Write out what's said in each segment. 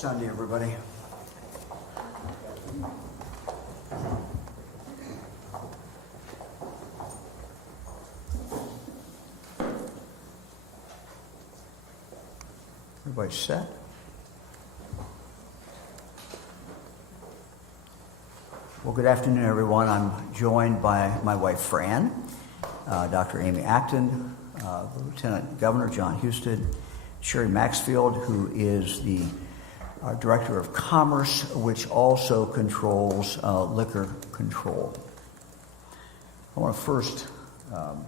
Sunday, everybody. Everybody set? Well, good afternoon, everyone. I'm joined by my wife, Fran, Dr. Amy Acton, the Lieutenant Governor, John Houston, Sherry Maxfield, who is the Director of Commerce, which also controls liquor control. I want to first well,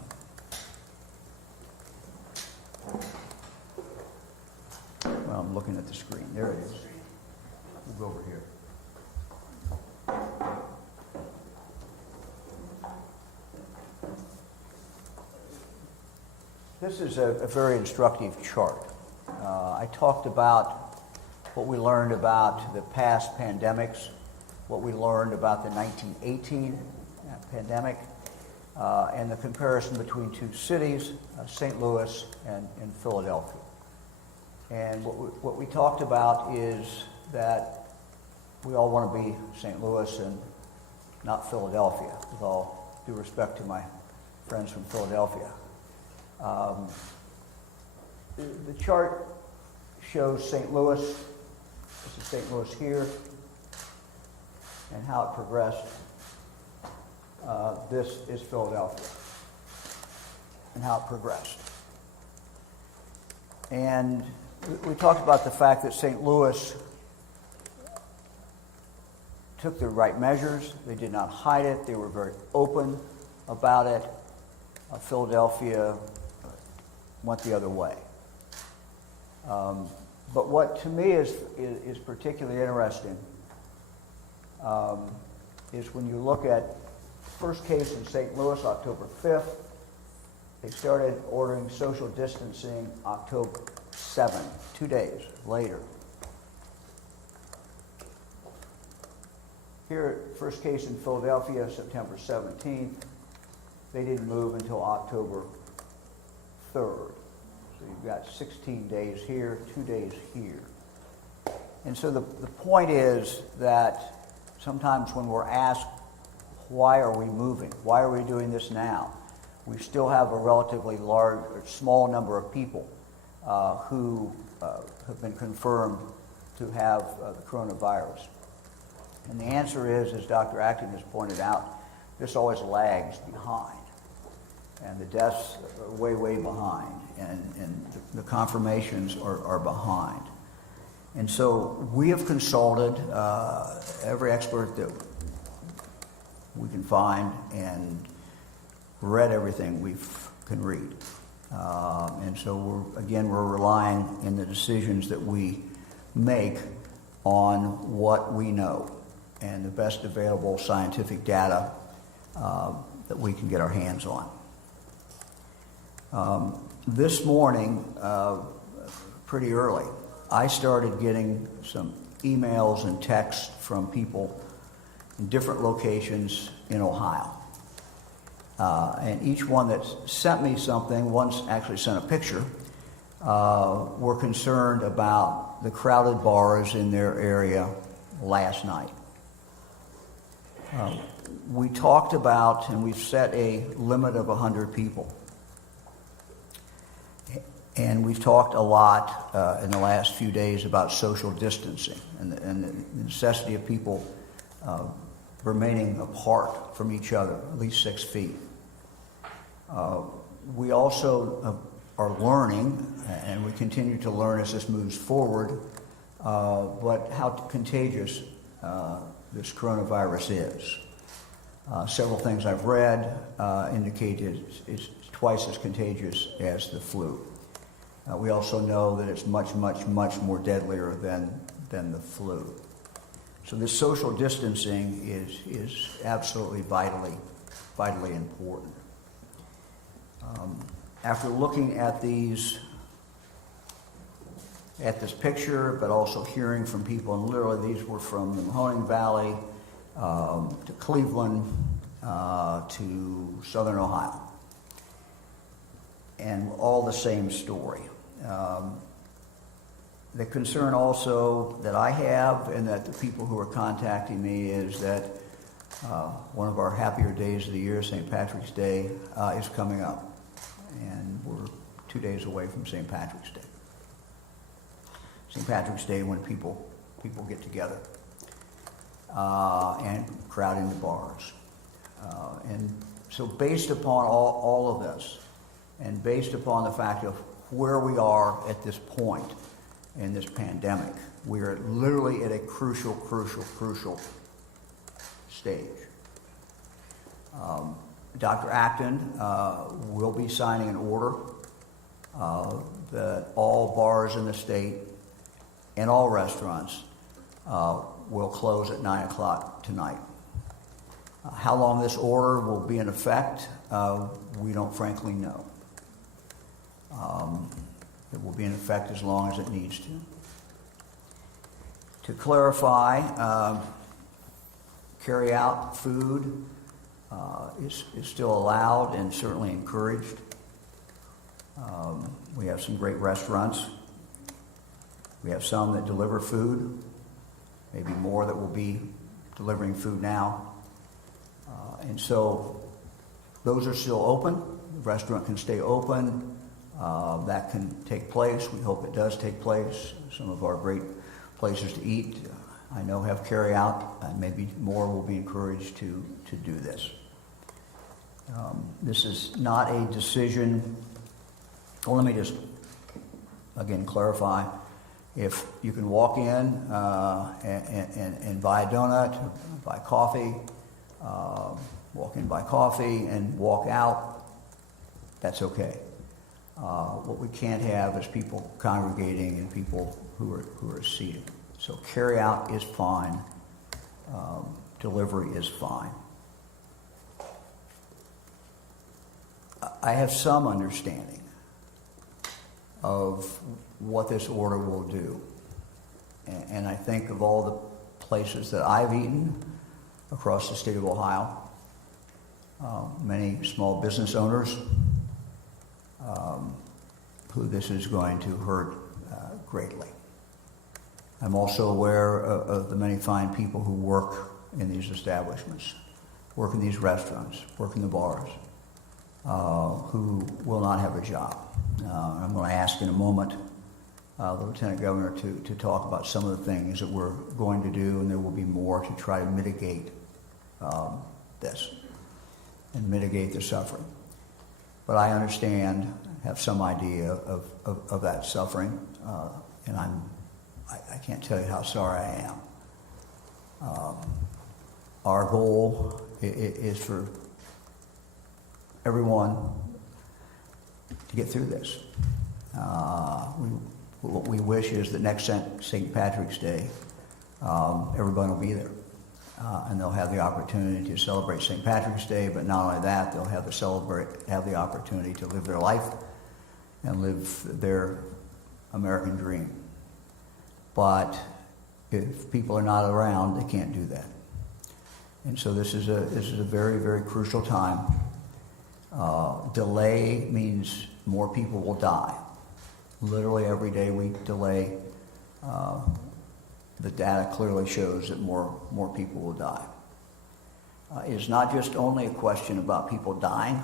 I'm looking at the screen. There it is. We'll go over here. This is a very instructive chart. I talked about what we learned about the past pandemics, what we learned about the 1918 pandemic, and the comparison between two cities, St. Louis and Philadelphia. And what we talked about is that we all want to be St. Louis and not Philadelphia, with all due respect to my friends from Philadelphia. The chart shows St. Louis. This is St. Louis here, and how it progressed. This is Philadelphia, and how it progressed. And we talked about the fact that St. Louis took the right measures. They did not hide it. They were very open about it. Philadelphia went the other way. But what to me is particularly interesting is when you look at first case in St. Louis, October 5th. They started ordering social distancing October 7th, 2 days later. Here, first case in Philadelphia, September 17th. They didn't move until October 3rd. So you've got 16 days here, 2 days here. And so the point is that sometimes when we're asked, why are we moving? Why are we doing this now? We still have a relatively small number of people who have been confirmed to have the coronavirus. And the answer is, as Dr. Acton has pointed out, this always lags behind. And the deaths are way, way behind. And the confirmations are behind. And so we have consulted every expert that we can find and read everything we can read. And so we're relying in the decisions that we make on what we know and the best available scientific data that we can get our hands on. This morning, pretty early, I started getting some emails and texts from people in different locations in Ohio. And each one that sent me something, once actually sent a picture, were concerned about the crowded bars in their area last night. We talked about, and we've set a limit of 100 people. And we've talked a lot in the last few days about social distancing and the necessity of people remaining apart from each other, at least 6 feet. We also are learning, and we continue to learn as this moves forward, but how contagious this coronavirus is. Several things I've read indicate it's twice as contagious as the flu. We also know that it's much, much, much more deadlier than the flu. So this social distancing is absolutely vitally important. After looking at this picture, but also hearing from people, and literally these were from the Mahoning Valley to Cleveland to Southern Ohio, and all the same story. The concern also that I have, and that the people who are contacting me, is that one of our happier days of the year, St. Patrick's Day, is coming up. And we're 2 days away from St. Patrick's Day. St. Patrick's Day, when people get together and crowd into bars. And so based upon all of this, and based upon the fact of where we are at this point in this pandemic, we are literally at a crucial stage. Dr. Acton will be signing an order that all bars in the state and all restaurants will close at 9 o'clock tonight. How long this order will be in effect, we don't frankly know. It will be in effect as long as it needs to. To clarify, carry-out food is still allowed and certainly encouraged. We have some great restaurants. We have some that deliver food, maybe more that will be delivering food now. And so those are still open. The restaurant can stay open. That can take place. We hope it does take place. Some of our great places to eat, I know, have carry out, and maybe more will be encouraged to do this. This is not a decision. Well, let me just again clarify. If you can walk in and buy a donut, buy coffee, walk in, buy coffee, and walk out, that's okay. What we can't have is people congregating and people who are seated. So carry out is fine. Delivery is fine. I have some understanding of what this order will do. And I think of all the places that I've eaten across the state of Ohio, many small business owners who this is going to hurt greatly. I'm also aware of the many fine people who work in these establishments, work in these restaurants, work in the bars, who will not have a job. I'm going to ask in a moment the Lieutenant Governor to talk about some of the things that we're going to do, and there will be more to try to mitigate this and mitigate the suffering. But I understand, have some idea of that suffering, and I can't tell you how sorry I am. Our goal is for everyone to get through this. What we wish is that next St. Patrick's Day, everyone will be there. And they'll have the opportunity to celebrate St. Patrick's Day, but not only that, they'll have the opportunity to live their life and live their American dream. But if people are not around, they can't do that. And so this is a very, very crucial time. Delay means more people will die. Literally every day we delay, the data clearly shows that more people will die. It is not just only a question about people dying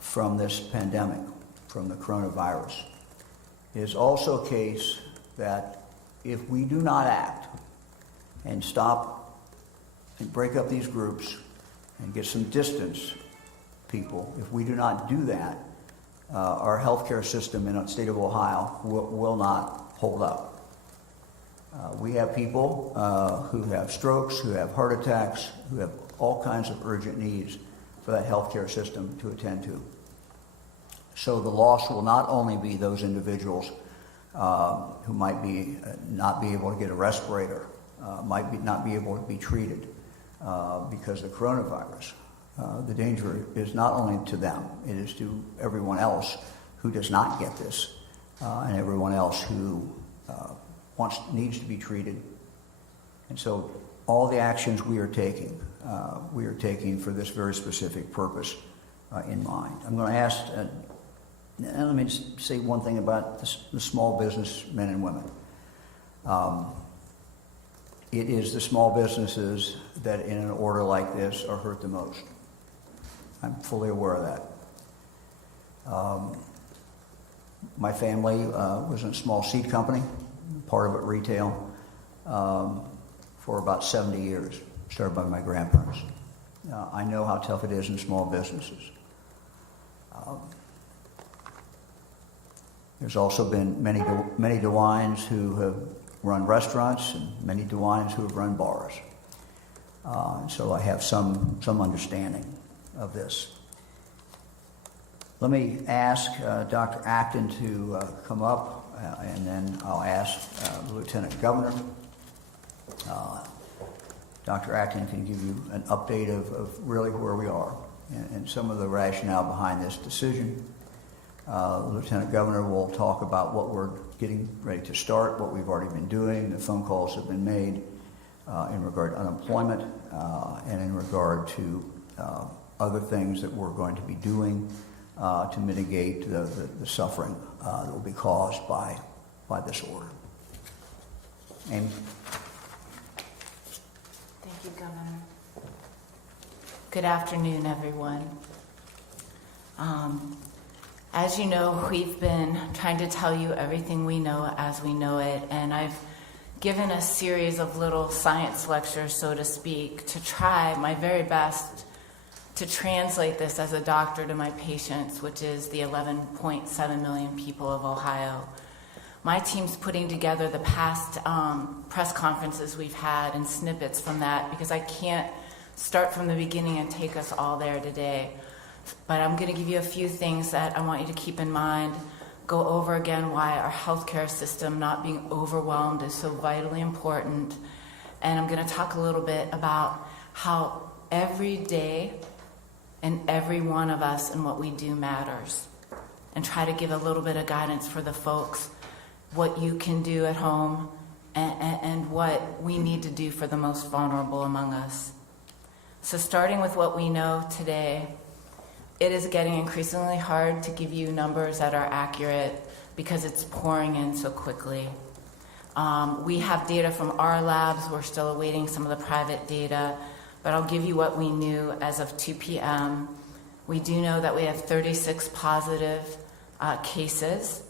from this pandemic, from the coronavirus. It is also a case that if we do not act and stop and break up these groups and get some distance people, if we do not do that, our healthcare system in the state of Ohio will not hold up. We have people who have strokes, who have heart attacks, who have all kinds of urgent needs for that healthcare system to attend to. So the loss will not only be those individuals who might not be able to get a respirator, not be able to be treated because of the coronavirus. The danger is not only to them, it is to everyone else who does not get this, and everyone else who needs to be treated. And so all the actions we are taking for this very specific purpose in mind. I'm going to ask And let me just say one thing about the small business men and women. It is the small businesses that in an order like this are hurt the most. I'm fully aware of that. My family was in a small seed company, part of it retail, for about 70 years, started by my grandparents. I know how tough it is in small businesses. There's also been many DeWines who have run restaurants and many DeWines who have run bars. And so I have some understanding of this. Let me ask Dr. Acton to come up, and then I'll ask the Lieutenant Governor. Dr. Acton can give you an update of really where we are and some of the rationale behind this decision. The Lieutenant Governor will talk about what we're getting ready to start, what we've already been doing, the phone calls have been made in regard to unemployment and in regard to other things that we're going to be doing to mitigate the suffering that will be caused by this order. Amy? Thank you, Governor. Good afternoon, everyone. As you know, we've been trying to tell you everything we know as we know it, and I've given a series of little science lectures, so to speak, to try my very best to translate this as a doctor to my patients, which is the 11.7 million people of Ohio. My team's putting together the past press conferences we've had and snippets from that, because I can't start from the beginning and take us all there today. But I'm going to give you a few things that I want you to keep in mind, go over again why our healthcare system not being overwhelmed is so vitally important, and I'm going to talk a little bit about how every day and every one of us and what we do matters, and try to give a little bit of guidance for the folks, what you can do at home and what we need to do for the most vulnerable among us. So starting with what we know today, it is getting increasingly hard to give you numbers that are accurate because it's pouring in so quickly. We have data from our labs. We're still awaiting some of the private data, but I'll give you what we knew as of 2 p.m. We do know that we have 36 positive cases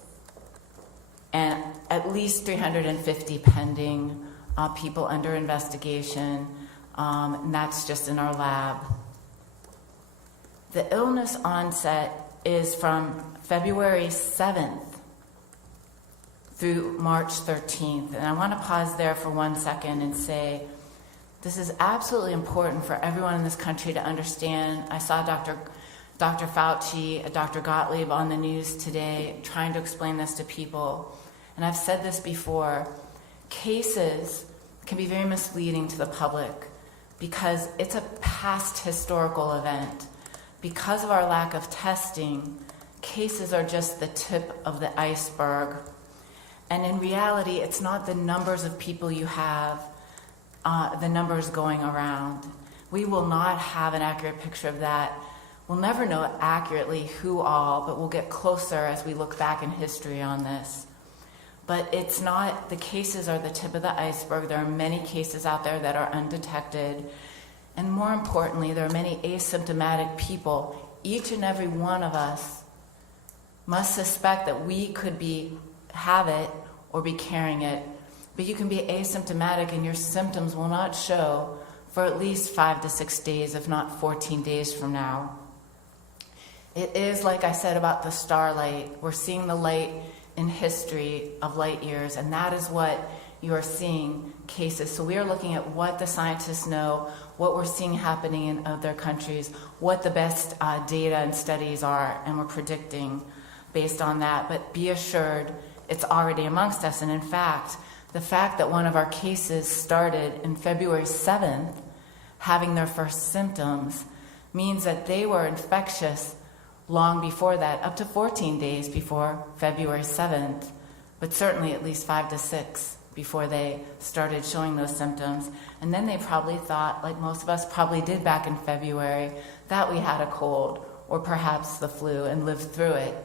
and at least 350 pending people under investigation, and that's just in our lab. The illness onset is from February 7th through March 13th. And I want to pause there for 1 second and say, this is absolutely important for everyone in this country to understand. I saw Dr. Fauci, Dr. Gottlieb on the news today trying to explain this to people. And I've said this before, cases can be very misleading to the public because it's a past historical event. Because of our lack of testing, cases are just the tip of the iceberg. And in reality, it's not the numbers of people you have, the numbers going around. We will not have an accurate picture of that. We'll never know accurately who all, but we'll get closer as we look back in history on this. But it's not, the cases are the tip of the iceberg. There are many cases out there that are undetected. And more importantly, there are many asymptomatic people. Each and every one of us must suspect that we could have it or be carrying it. But you can be asymptomatic and your symptoms will not show for at least 5 to 6 days, if not 14 days from now. It is, like I said about the starlight, we're seeing the light in history of light years, and that is what you are seeing cases. So we are looking at what the scientists know, what we're seeing happening in other countries, what the best data and studies are, and we're predicting based on that. But be assured, it's already amongst us. And in fact, the fact that one of our cases started in February 7th, having their first symptoms, means that they were infectious long before that, up to 14 days before February 7th, but certainly at least 5 to 6 before they started showing those symptoms. And then they probably thought, like most of us probably did back in February, that we had a cold or perhaps the flu and lived through it.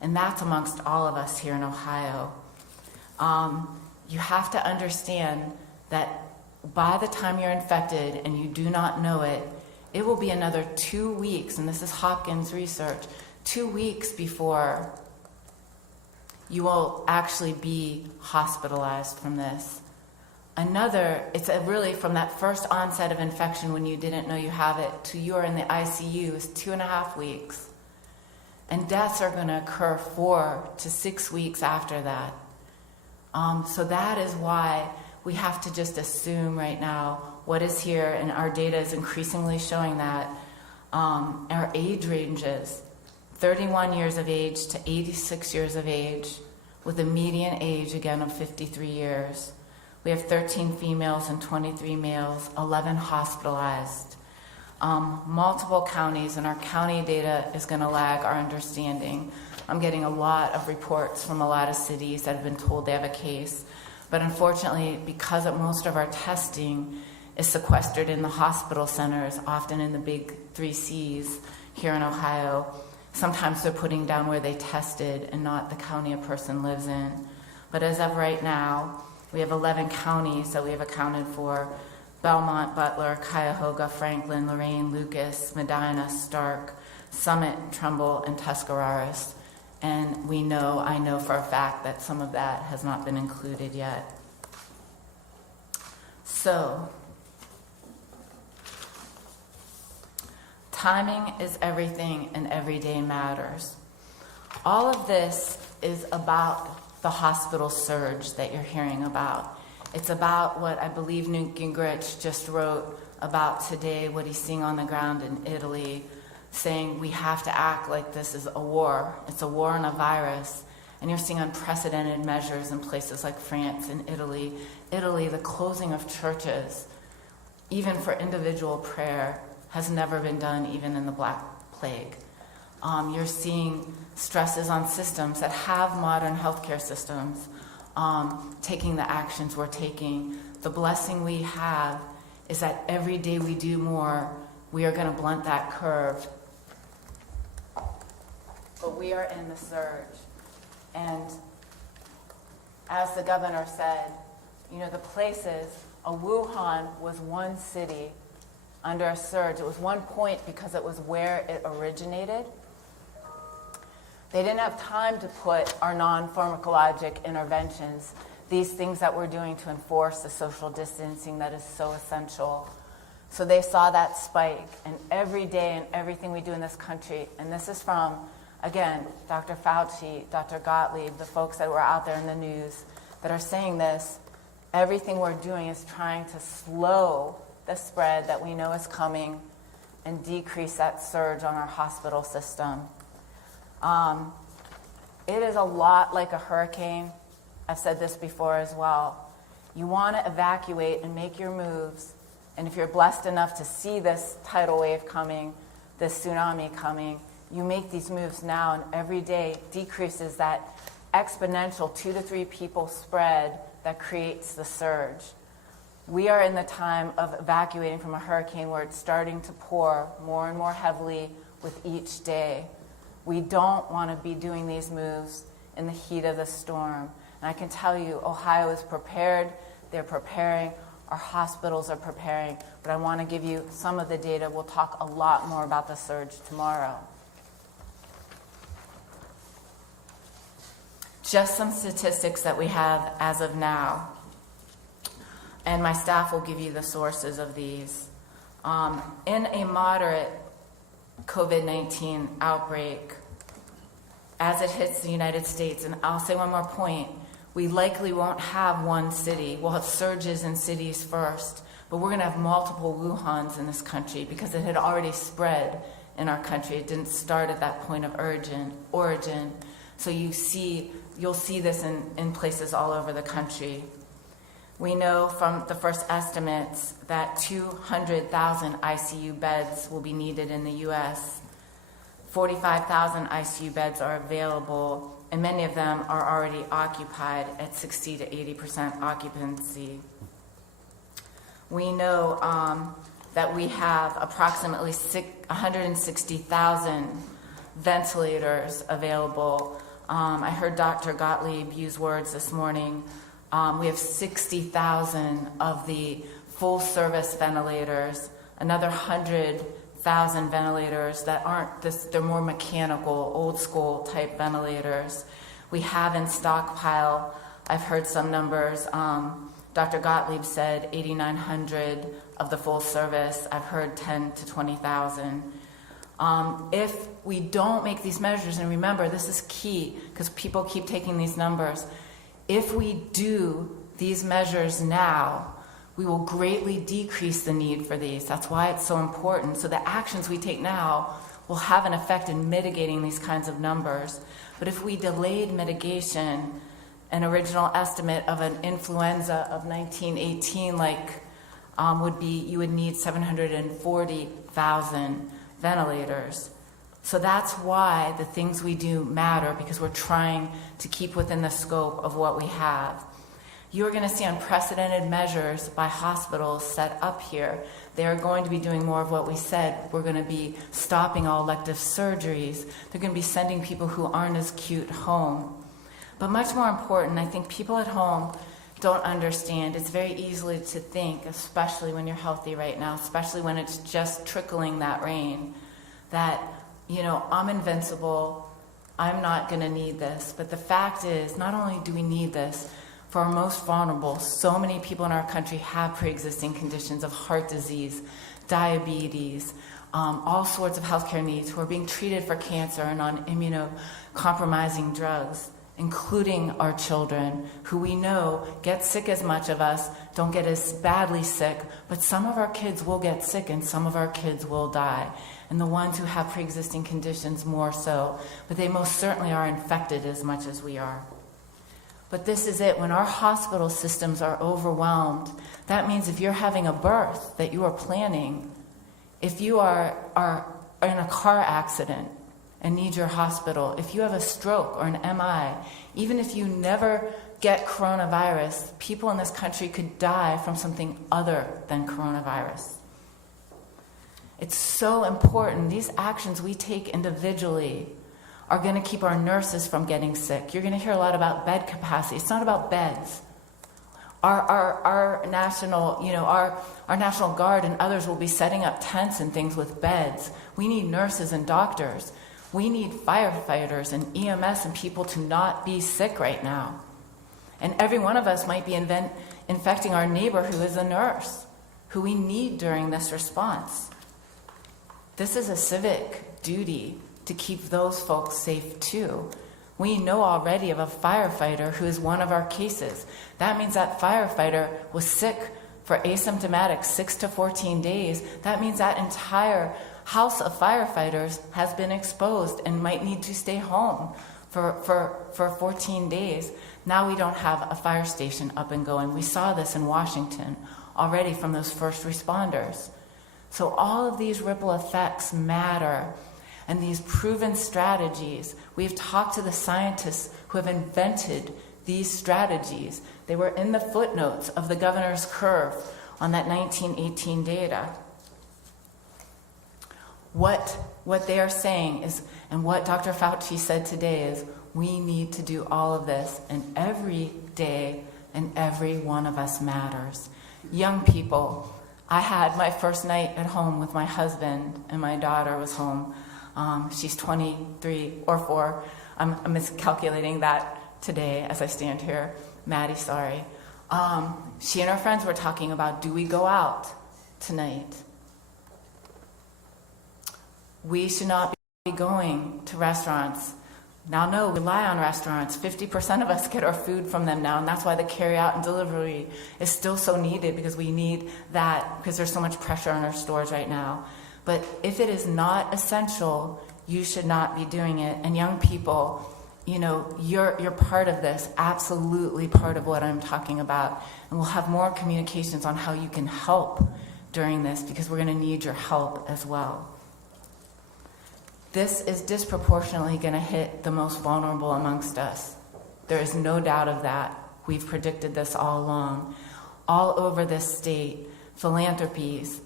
And that's amongst all of us here in Ohio. You have to understand that by the time you're infected and you do not know it, it will be another 2 weeks, and this is Hopkins research, 2 weeks before you will actually be hospitalized from this. It's really from that first onset of infection when you didn't know you have it to you're in the ICU is 2.5 weeks. And deaths are going to occur 4 to 6 weeks after that. So that is why we have to just assume right now what is here, and our data is increasingly showing that our age ranges, 31 years of age to 86 years of age, with a median age, again, of 53 years. We have 13 females and 23 males, 11 hospitalized. Multiple counties, and our county data is going to lag our understanding. I'm getting a lot of reports from a lot of cities that have been told they have a case. But unfortunately, because of most of our testing is sequestered in the hospital centers, often in the big 3 Cs here in Ohio, sometimes they're putting down where they tested and not the county a person lives in. But as of right now, we have 11 counties that we have accounted for: Belmont, Butler, Cuyahoga, Franklin, Lorain, Lucas, Medina, Stark, Summit, Trumbull, and Tuscarawas. And I know for a fact that some of that has not been included yet. So, timing is everything and every day matters. All of this is about the hospital surge that you're hearing about. It's about what I believe Newt Gingrich just wrote about today, what he's seeing on the ground in Italy, saying we have to act like this is a war. It's a war on a virus. And you're seeing unprecedented measures in places like France and Italy. Italy, the closing of churches, even for individual prayer, has never been done, even in the Black Plague. You're seeing stresses on systems that have modern healthcare systems, taking the actions we're taking. The blessing we have is that every day we do more, we are going to blunt that curve. But we are in the surge. And as the governor said, the places, Wuhan was one city under a surge. It was one point because it was where it originated. They didn't have time to put our non-pharmacologic interventions, these things that we're doing to enforce the social distancing that is so essential. So they saw that spike, and every day and everything we do in this country, and this is from, again, Dr. Fauci, Dr. Gottlieb, the folks that were out there in the news that are saying this, everything we're doing is trying to slow the spread that we know is coming and decrease that surge on our hospital system. It is a lot like a hurricane. I've said this before as well. You want to evacuate and make your moves, and if you're blessed enough to see this tidal wave coming, this tsunami coming, you make these moves now, and every day decreases that exponential 2 to 3 people spread that creates the surge. We are in the time of evacuating from a hurricane where it's starting to pour more and more heavily with each day. We don't want to be doing these moves in the heat of the storm. And I can tell you, Ohio is prepared. They're preparing. Our hospitals are preparing. But I want to give you some of the data. We'll talk a lot more about the surge tomorrow. Just some statistics that we have as of now. And my staff will give you the sources of these. In a moderate COVID-19 outbreak, as it hits the United States, and I'll say one more point, we likely won't have one city. We'll have surges in cities first, but we're going to have multiple Wuhans in this country because it had already spread in our country. It didn't start at that point of origin. So you'll see this in places all over the country. We know from the first estimates that 200,000 ICU beds will be needed in the U.S. 45,000 ICU beds are available, and many of them are already occupied at 60 to 80% occupancy. We know that we have approximately 160,000 ventilators available I heard Dr. Gottlieb use words this morning. We have 60,000 of the full-service ventilators, another 100,000 ventilators that aren't this, they're more mechanical, old-school type ventilators. We have in stockpile, I've heard some numbers, Dr. Gottlieb said 8,900 of the full service. I've heard 10 to 20,000. If we don't make these measures, and remember, this is key because people keep taking these numbers. If we do these measures now, we will greatly decrease the need for these. That's why it's so important. So the actions we take now will have an effect in mitigating these kinds of numbers. But if we delayed mitigation, an original estimate of an influenza of 1918 would be, you would need 740,000 ventilators. So that's why the things we do matter, because we're trying to keep within the scope of what we have. You're going to see unprecedented measures by hospitals set up here. They are going to be doing more of what we said. We're going to be stopping all elective surgeries. They're going to be sending people who aren't as cute home. But much more important, I think people at home don't understand. It's very easy to think, especially when you're healthy right now, especially when it's just trickling that rain, that, I'm invincible, I'm not going to need this. But the fact is, not only do we need this, for our most vulnerable, so many people in our country have pre-existing conditions of heart disease, diabetes, all sorts of healthcare needs, who are being treated for cancer and on immunocompromising drugs, including our children, who we know get sick as much of us, don't get as badly sick, but some of our kids will get sick and some of our kids will die. And the ones who have pre-existing conditions more so, but they most certainly are infected as much as we are. But this is it. When our hospital systems are overwhelmed, that means if you're having a birth that you are planning, if you are in a car accident and need your hospital, if you have a stroke or an MI, even if you never get coronavirus, people in this country could die from something other than coronavirus. It's so important. These actions we take individually are going to keep our nurses from getting sick. You're going to hear a lot about bed capacity. It's not about beds. Our national, our National Guard and others will be setting up tents and things with beds. We need nurses and doctors. We need firefighters and EMS and people to not be sick right now. And every one of us might be infecting our neighbor who is a nurse, who we need during this response. This is a civic duty to keep those folks safe too. We know already of a firefighter who is one of our cases. That means that firefighter was sick for asymptomatic 6 to 14 days. That means that entire house of firefighters has been exposed and might need to stay home for 14 days. Now we don't have a fire station up and going. We saw this in Washington already from those first responders. So all of these ripple effects matter. And these proven strategies, we've talked to the scientists who have invented these strategies. They were in the footnotes of the governor's curve on that 1918 data. What they are saying is, and what Dr. Fauci said today is, we need to do all of this, and every day and every one of us matters. Young people, I had my first night at home with my husband, and my daughter was home. She's 23 or 4. I'm miscalculating that today as I stand here. Maddie, sorry. She and her friends were talking about, do we go out tonight? We should not be going to restaurants. Now, no, we rely on restaurants. 50% of us get our food from them now, and that's why the carry-out and delivery is still so needed, because we need that, because there's so much pressure on our stores right now. But if it is not essential, you should not be doing it. And young people, you're part of this, absolutely part of what I'm talking about. And we'll have more communications on how you can help during this, because we're going to need your help as well. This is disproportionately going to hit the most vulnerable amongst us. There is no doubt of that. We've predicted this all along. All over this state, philanthropies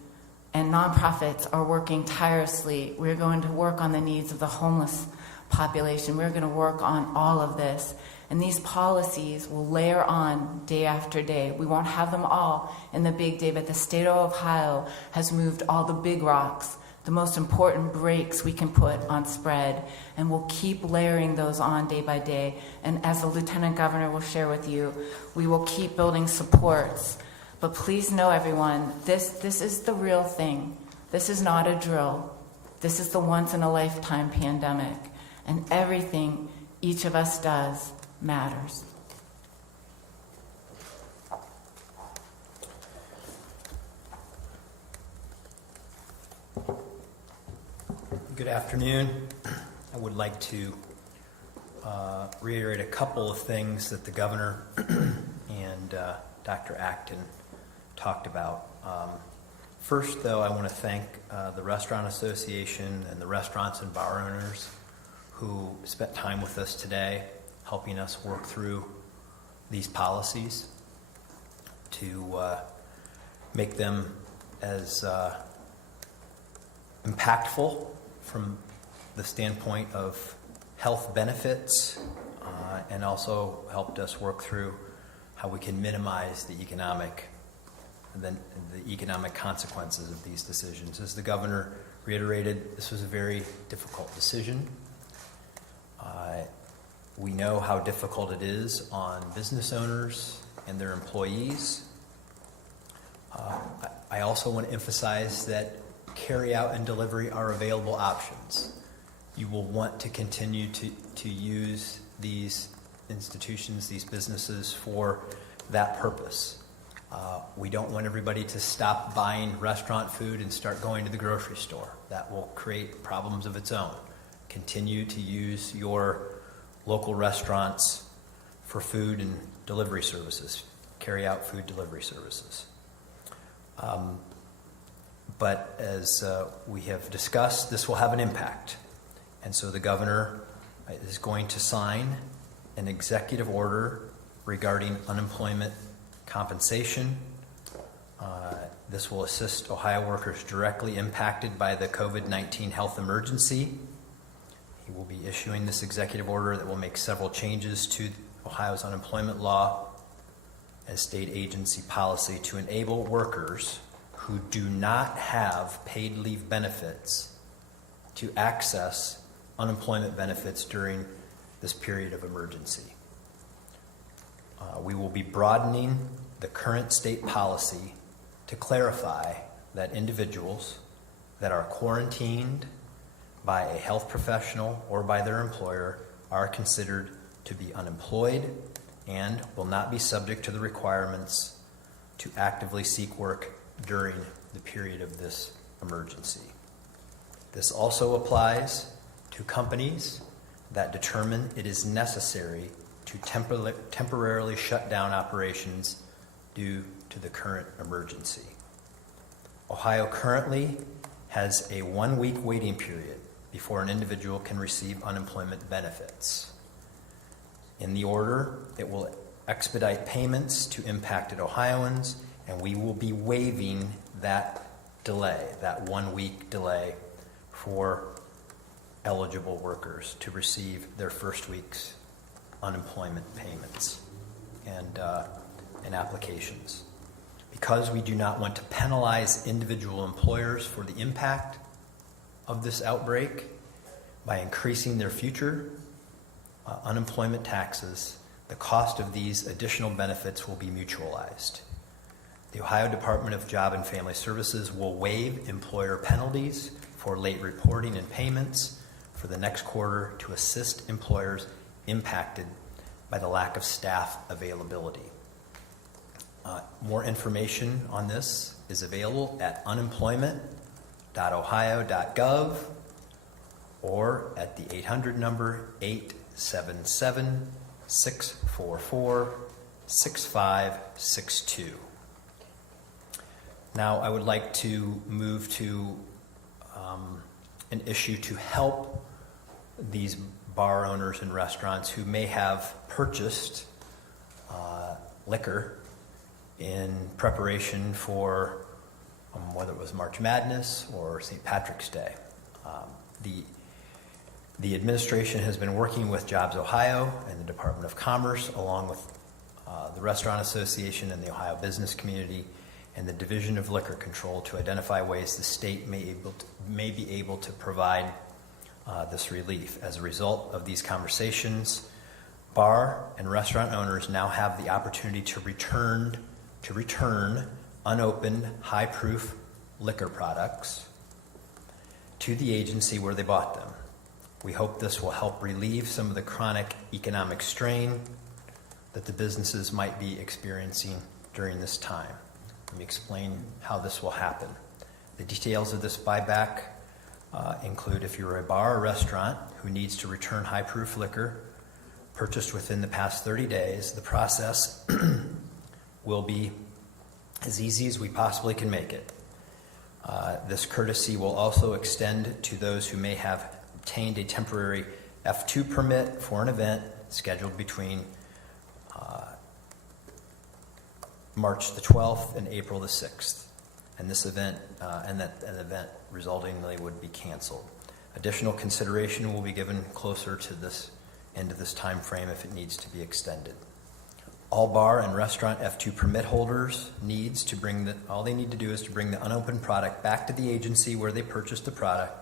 and nonprofits are working tirelessly. We're going to work on the needs of the homeless population. We're going to work on all of this. And these policies will layer on day after day. We won't have them all in the big day, but the state of Ohio has moved all the big rocks, the most important breaks we can put on spread, and we'll keep layering those on day by day. And as the Lieutenant Governor will share with you, we will keep building supports. But please know, everyone, this is the real thing. This is not a drill. This is the once-in-a-lifetime pandemic. And everything each of us does matters. Good afternoon. I would like to reiterate a couple of things that the governor and Dr. Acton talked about. First, though, I want to thank the Restaurant Association and the restaurants and bar owners who spent time with us today, helping us work through these policies to make them as impactful from the standpoint of health benefits, and also helped us work through how we can minimize the economic consequences of these decisions. As the governor reiterated, this was a very difficult decision. We know how difficult it is on business owners and their employees. I also want to emphasize that carry-out and delivery are available options. You will want to continue to use these institutions, these businesses, for that purpose. We don't want everybody to stop buying restaurant food and start going to the grocery store. That will create problems of its own. Continue to use your local restaurants for food and delivery services, carry out food delivery services. But as we have discussed, this will have an impact. And so the governor is going to sign an executive order regarding unemployment compensation. This will assist Ohio workers directly impacted by the COVID-19 health emergency. He will be issuing this executive order that will make several changes to Ohio's unemployment law and state agency policy to enable workers who do not have paid leave benefits to access unemployment benefits during this period of emergency. We will be broadening the current state policy to clarify that individuals that are quarantined by a health professional or by their employer are considered to be unemployed and will not be subject to the requirements to actively seek work during the period of this emergency. This also applies to companies that determine it is necessary to temporarily shut down operations due to the current emergency. Ohio currently has a 1-week waiting period before an individual can receive unemployment benefits. In the order, it will expedite payments to impacted Ohioans, and we will be waiving that delay, that 1-week delay for eligible workers to receive their first week's unemployment payments and applications. Because we do not want to penalize individual employers for the impact of this outbreak by increasing their future unemployment taxes, the cost of these additional benefits will be mutualized. The Ohio Department of Job and Family Services will waive employer penalties for late reporting and payments for the next quarter to assist employers impacted by the lack of staff availability. More information on this is available at unemployment.ohio.gov or at the 800 number 877-644-6562. Now I would like to move to an issue to help these bar owners and restaurants who may have purchased liquor in preparation for whether it was March Madness or St. Patrick's Day. The administration has been working with Jobs Ohio and the Department of Commerce, along with the Restaurant Association and the Ohio business community and the Division of Liquor Control to identify ways the state may be able to provide this relief. As a result of these conversations, bar and restaurant owners now have the opportunity to return unopened, high-proof liquor products to the agency where they bought them. We hope this will help relieve some of the chronic economic strain that the businesses might be experiencing during this time. Let me explain how this will happen. The details of this buyback include if you're a bar or restaurant who needs to return high-proof liquor purchased within the past 30 days, the process will be as easy as we possibly can make it. This courtesy will also extend to those who may have obtained a temporary F2 permit for an event scheduled between March the 12th and April the 6th. And this event, an event resultingly would be canceled. Additional consideration will be given closer to this end of this time frame if it needs to be extended. All bar and restaurant F2 permit holders all they need to do is to bring the unopened product back to the agency where they purchased the product,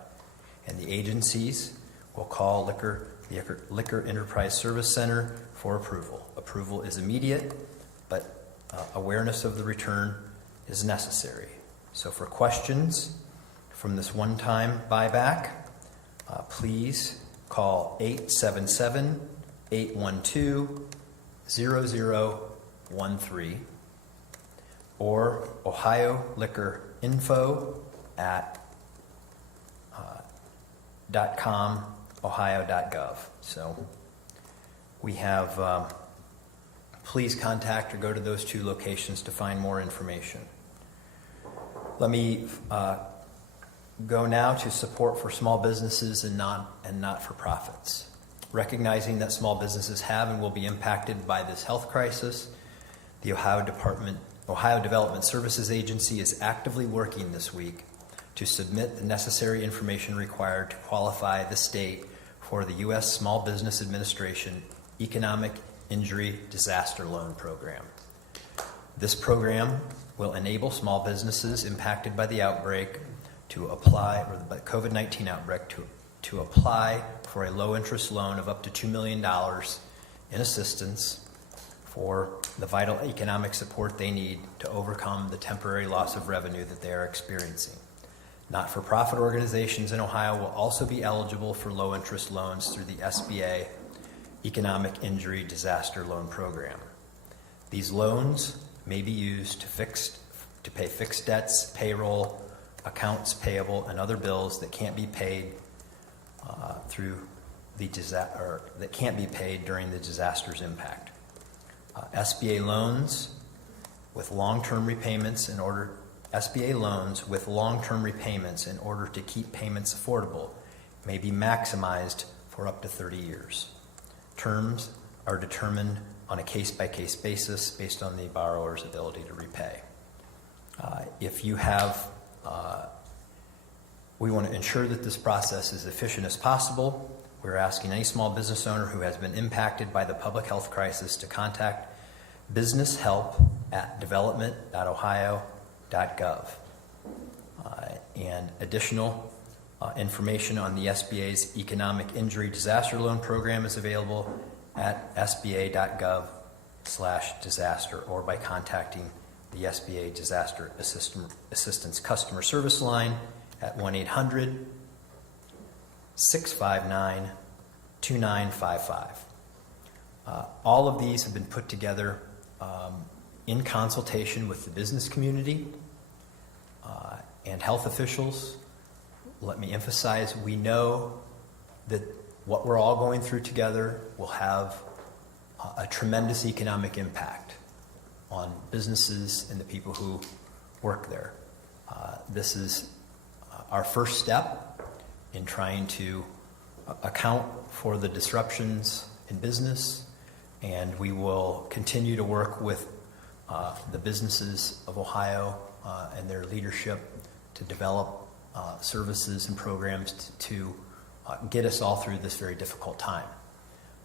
and the agencies will call the Liquor Enterprise Service Center for approval. Approval is immediate, but awareness of the return is necessary. So for questions from this one-time buyback, please call 877-812-0013 or Ohio Liquor Info at .com, ohio.gov. So we have, please contact or go to those two locations to find more information. Let me go now to support for small businesses and not-for-profits. Recognizing that small businesses have and will be impacted by this health crisis, the Ohio Development Services Agency is actively working this week to submit the necessary information required to qualify the state for the U.S. Small Business Administration Economic Injury Disaster Loan Program. This program will enable small businesses impacted by the outbreak to apply, or the COVID-19 outbreak, to apply for a low-interest loan of up to $2 million in assistance for the vital economic support they need to overcome the temporary loss of revenue that they are experiencing. Not-for-profit organizations in Ohio will also be eligible for low-interest loans through the SBA Economic Injury Disaster Loan Program. These loans may be used to pay fixed debts, payroll, accounts payable, and other bills that can't be paid that can't be paid during the disaster's impact. SBA loans with long-term repayments in order to keep payments affordable may be maximized for up to 30 years. Terms are determined on a case-by-case basis based on the borrower's ability to repay. We want to ensure that this process is efficient as possible. We're asking any small business owner who has been impacted by the public health crisis to contact business help at development.ohio.gov. And additional information on the SBA's Economic Injury Disaster Loan Program is available at sba.gov/disaster or by contacting the SBA Disaster Assistance Customer Service Line at 1-800-659-2955. All of these have been put together in consultation with the business community and health officials. Let me emphasize, we know that what we're all going through together will have a tremendous economic impact on businesses and the people who work there. This is our first step in trying to account for the disruptions in business, and we will continue to work with the businesses of Ohio and their leadership to develop services and programs to get us all through this very difficult time.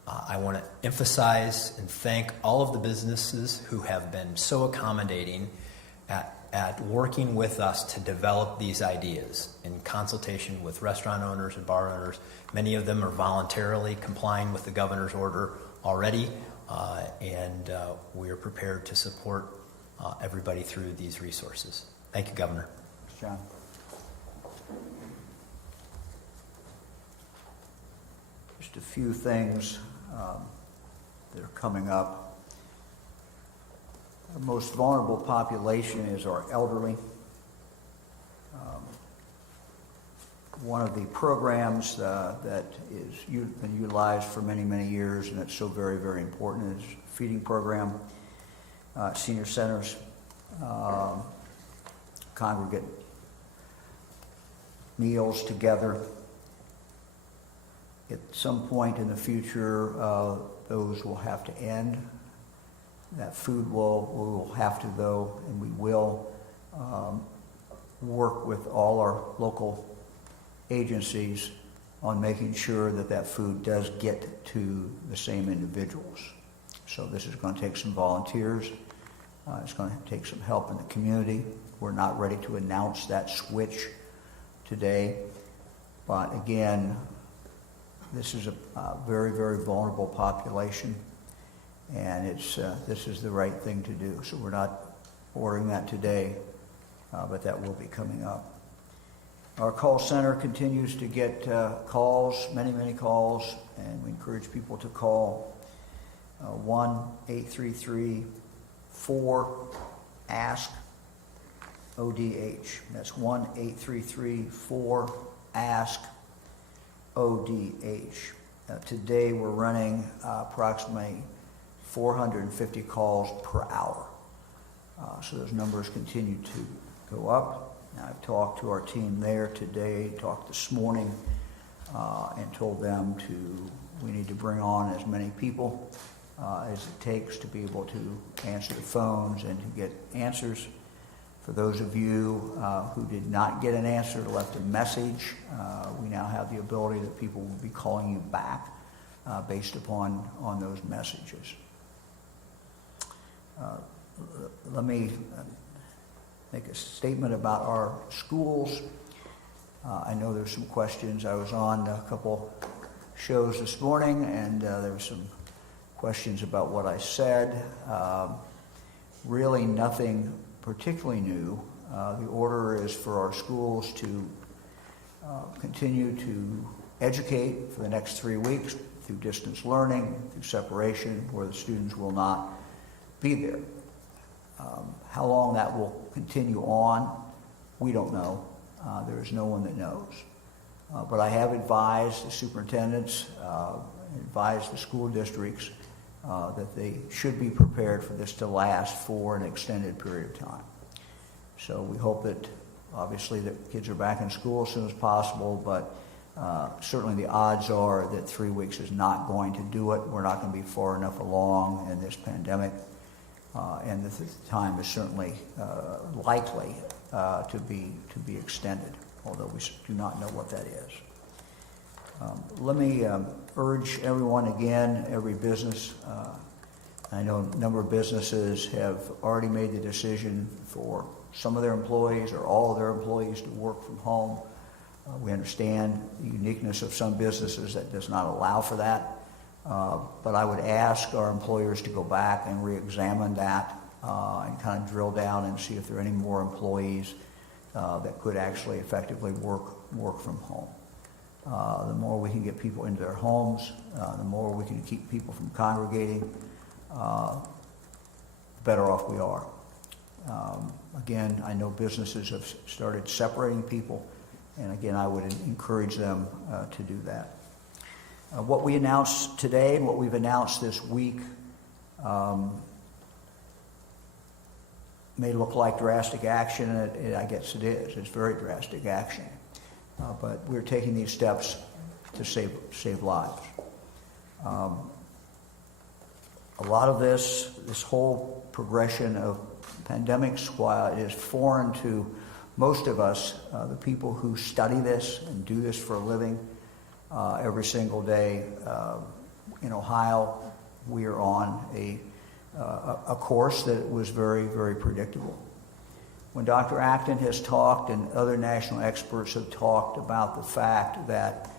I want to emphasize and thank all of the businesses who have been so accommodating at working with us to develop these ideas in consultation with restaurant owners and bar owners. Many of them are voluntarily complying with the governor's order already, and we are prepared to support everybody through these resources. Thank you, Governor. Thanks, John. Just a few things that are coming up. The most vulnerable population is our elderly. One of the programs that is been utilized for many, many years, and it's so very, very important, is a feeding program. Senior centers congregate meals together. At some point in the future, those will have to end. That food we will have to, though, and we will work with all our local agencies on making sure that that food does get to the same individuals. So this is going to take some volunteers. It's going to take some help in the community. We're not ready to announce that switch today. But again, this is a very, very vulnerable population, and this is the right thing to do. So we're not ordering that today, but that will be coming up. Our call center continues to get calls, many, many calls, and we encourage people to call 1-833-4-ASK-ODH. That's 1-833-4-ASK-ODH. Today we're running approximately 450 calls per hour. So those numbers continue to go up. I've talked to our team there today, talked this morning, and told them we need to bring on as many people as it takes to be able to answer the phones and to get answers. For those of you who did not get an answer, left a message, we now have the ability that people will be calling you back based upon those messages. Let me make a statement about our schools. I know there's some questions. I was on a couple shows this morning, and there were some questions about what I said. Really nothing particularly new. The order is for our schools to continue to educate for the next 3 weeks through distance learning, through separation, where the students will not be there. How long that will continue on, we don't know. There is no one that knows. But I have advised the superintendents, advised the school districts that they should be prepared for this to last for an extended period of time. So we hope that, obviously, that kids are back in school as soon as possible, but certainly the odds are that 3 weeks is not going to do it. We're not going to be far enough along in this pandemic. And the time is certainly likely to be extended, although we do not know what that is. Let me urge everyone again, every business. I know a number of businesses have already made the decision for some of their employees or all of their employees to work from home. We understand the uniqueness of some businesses that does not allow for that. But I would ask our employers to go back and re-examine that and kind of drill down and see if there are any more employees that could actually effectively work from home. The more we can get people into their homes, the more we can keep people from congregating, the better off we are. Again, I know businesses have started separating people, and again, I would encourage them to do that. What we announced today and what we've announced this week may look like drastic action, and I guess it is. It's very drastic action. But we're taking these steps to save lives. A lot of this whole progression of pandemics, while it is foreign to most of us, the people who study this and do this for a living, every single day. In Ohio, we are on a course that was very, very predictable. When Dr. Acton has talked and other national experts have talked about the fact that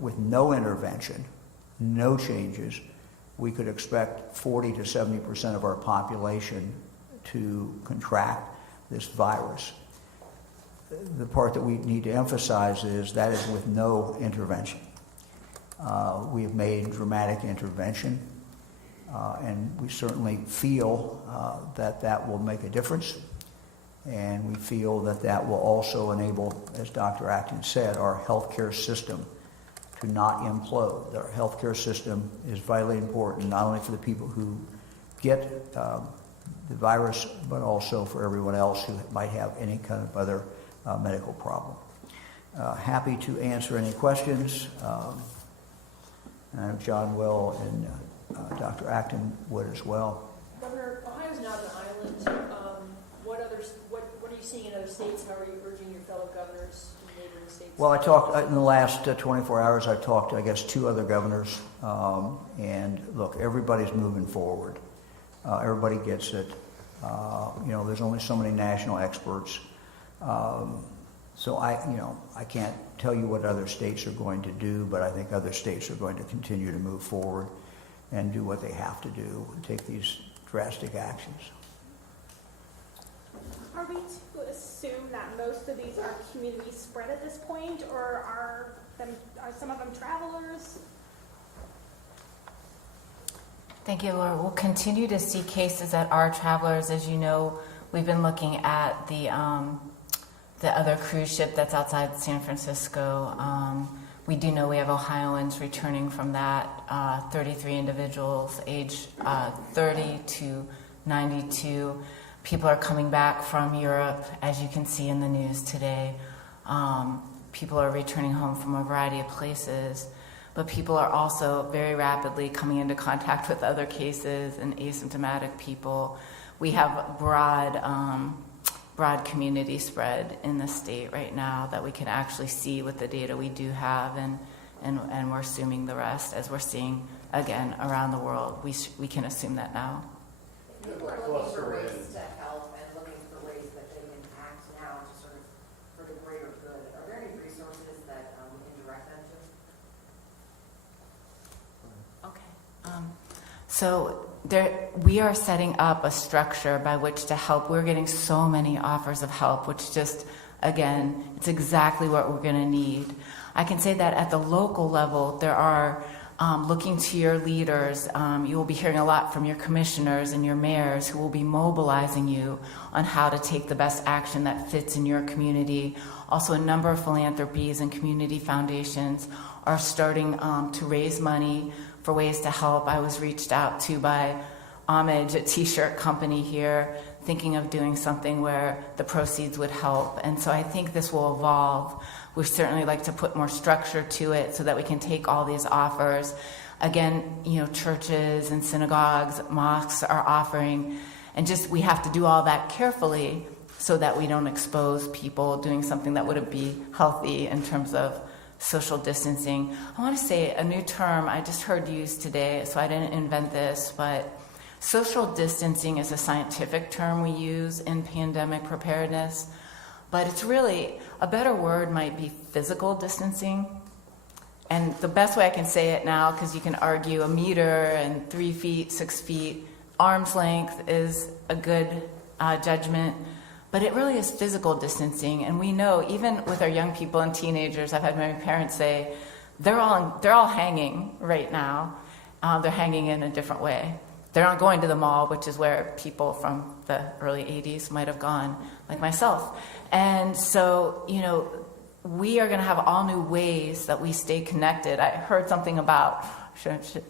with no intervention, no changes, we could expect 40 to 70% of our population to contract this virus. The part that we need to emphasize is that is with no intervention. We have made dramatic intervention, and we certainly feel that will make a difference. And we feel that will also enable, as Dr. Acton said, our healthcare system to not implode. Our healthcare system is vitally important, not only for the people who get the virus, but also for everyone else who might have any kind of other medical problem. Happy to answer any questions. I know John will, and Dr. Acton would as well. Governor, Ohio's not an island. What are you seeing in other states? How are you urging your fellow governors in neighboring states? Well, I talked in the last 24 hours. I've talked to, I guess, 2 other governors, and look, everybody's moving forward. Everybody gets it. There's only so many national experts, so I can't tell you what other states are going to do, but I think other states are going to continue to move forward and do what they have to do and take these drastic actions. Are we to assume that most of these are community spread at this point, or are some of them travelers? Thank you, Laura. We'll continue to see cases that are travelers. As you know, we've been looking at the other cruise ship that's outside San Francisco. We do know we have Ohioans returning from that, 33 individuals, age 30 to 92. People are coming back from Europe, as you can see in the news today. People are returning home from a variety of places, but people are also very rapidly coming into contact with other cases and asymptomatic people. We have broad community spread in the state right now that we can actually see with the data we do have, and we're assuming the rest, as we're seeing again around the world. We can assume that now. People are looking for ways to help and looking for ways that they can act now to sort of for the greater good. Are there any resources that we can direct them to? Okay. So we are setting up a structure by which to help. We're getting so many offers of help, which just, again, it's exactly what we're going to need. I can say that at the local level, there are looking to your leaders. You will be hearing a lot from your commissioners and your mayors who will be mobilizing you on how to take the best action that fits in your community. Also, a number of philanthropies and community foundations are starting to raise money for ways to help. I was reached out to by Homage, a t-shirt company here, thinking of doing something where the proceeds would help. And so I think this will evolve. We certainly like to put more structure to it so that we can take all these offers. Again, churches and synagogues, mosques are offering, and just we have to do all that carefully so that we don't expose people doing something that wouldn't be healthy in terms of social distancing. I want to say a new term I just heard used today, so I didn't invent this, but social distancing is a scientific term we use in pandemic preparedness, but it's really, a better word might be physical distancing. And the best way I can say it now, because you can argue 1 meter and 3 feet, 6 feet, arm's length is a good judgment, but it really is physical distancing. And we know, even with our young people and teenagers, I've had my parents say, they're all hanging right now. They're hanging in a different way. They're not going to the mall, which is where people from the early 80s might have gone, like myself. And so, we are going to have all new ways that we stay connected. I heard something about,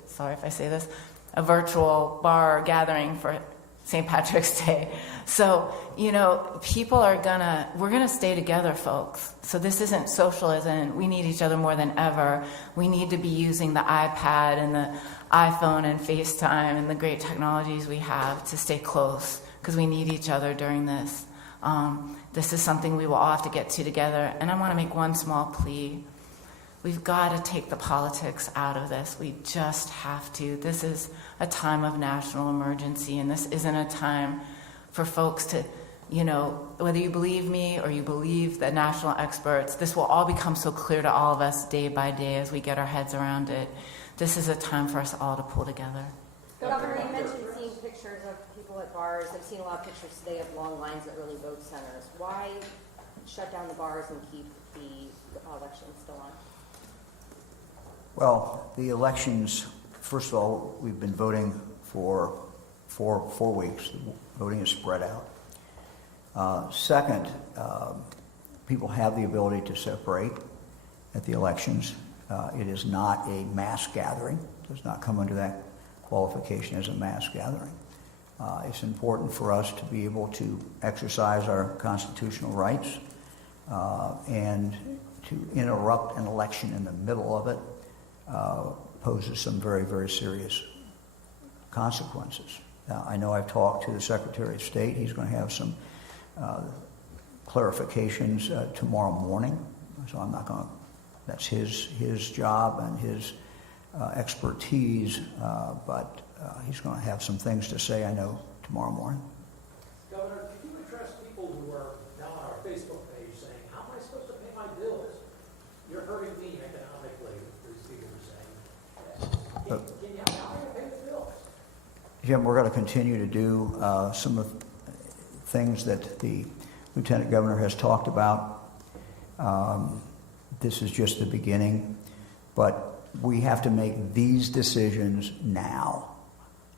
sorry if I say this, a virtual bar gathering for St. Patrick's Day. So, we're gonna stay together, folks. So this isn't socialism. We need each other more than ever. We need to be using the iPad and the iPhone and FaceTime and the great technologies we have to stay close, because we need each other during this. This is something we will all have to get to together. And I want to make one small plea. We've got to take the politics out of this. We just have to. This is a time of national emergency, and this isn't a time for folks to, whether you believe me or you believe the national experts, this will all become so clear to all of us day by day as we get our heads around it. This is a time for us all to pull together. Governor, you mentioned seeing pictures of people at bars. I've seen a lot of pictures today of long lines at early vote centers. Why shut down the bars and keep the election still on? Well, the elections, first of all, we've been voting for 4 weeks. Voting is spread out. Second, people have the ability to separate at the elections. It is not a mass gathering. It does not come under that qualification as a mass gathering. It's important for us to be able to exercise our constitutional rights, and to interrupt an election in the middle of it poses some very, very serious consequences. I know I've talked to the Secretary of State. He's going to have some clarifications tomorrow morning, so I'm not going to, that's his job and his expertise, but he's going to have some things to say, I know, tomorrow morning. Governor, could you address people who are now on our Facebook page saying, how am I supposed to pay my bills? You're hurting me economically, these people are saying. How am I going to pay the bills? Jim, we're going to continue to do some of the things that the Lieutenant Governor has talked about. This is just the beginning, but we have to make these decisions now.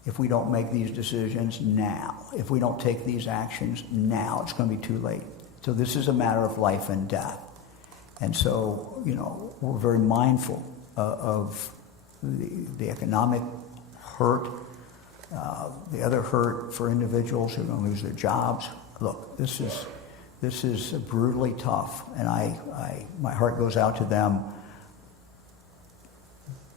If we don't make these decisions now, if we don't take these actions now, it's going to be too late. So this is a matter of life and death. And so, we're very mindful of the economic hurt, the other hurt for individuals who are going to lose their jobs. Look, this is brutally tough, and my heart goes out to them.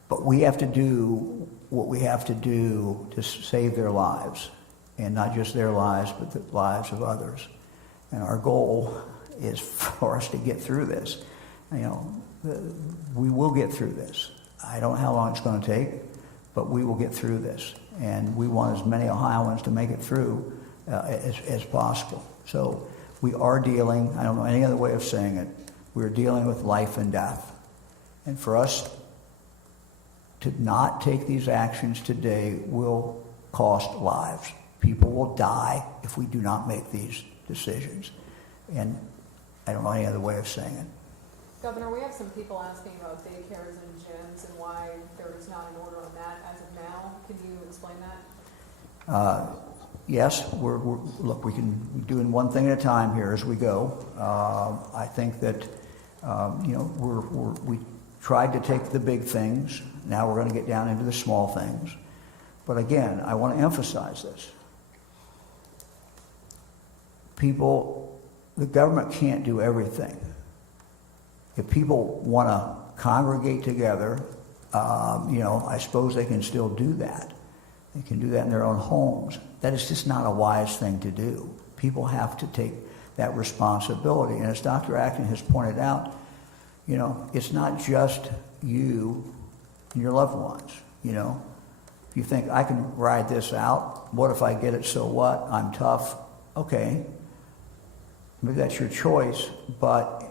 But we have to do what we have to do to save their lives, and not just their lives, but the lives of others. And our goal is for us to get through this. We will get through this. I don't know how long it's going to take, but we will get through this. And we want as many Ohioans to make it through as possible. So we are dealing, I don't know any other way of saying it, we're dealing with life and death. And for us to not take these actions today will cost lives. People will die if we do not make these decisions. And I don't know any other way of saying it. Governor, we have some people asking about daycares and gyms and why there is not an order on that as of now. Can you explain that? Yes, look, we're doing one thing at a time here as we go. I think that, we tried to take the big things. Now we're going to get down into the small things. But again, I want to emphasize this. The government can't do everything. If people want to congregate together, I suppose they can still do that. They can do that in their own homes. That is just not a wise thing to do. People have to take that responsibility. And as Dr. Acton has pointed out, it's not just you and your loved ones. If you think, I can ride this out, what if I get it, so what? I'm tough. Okay, maybe that's your choice, but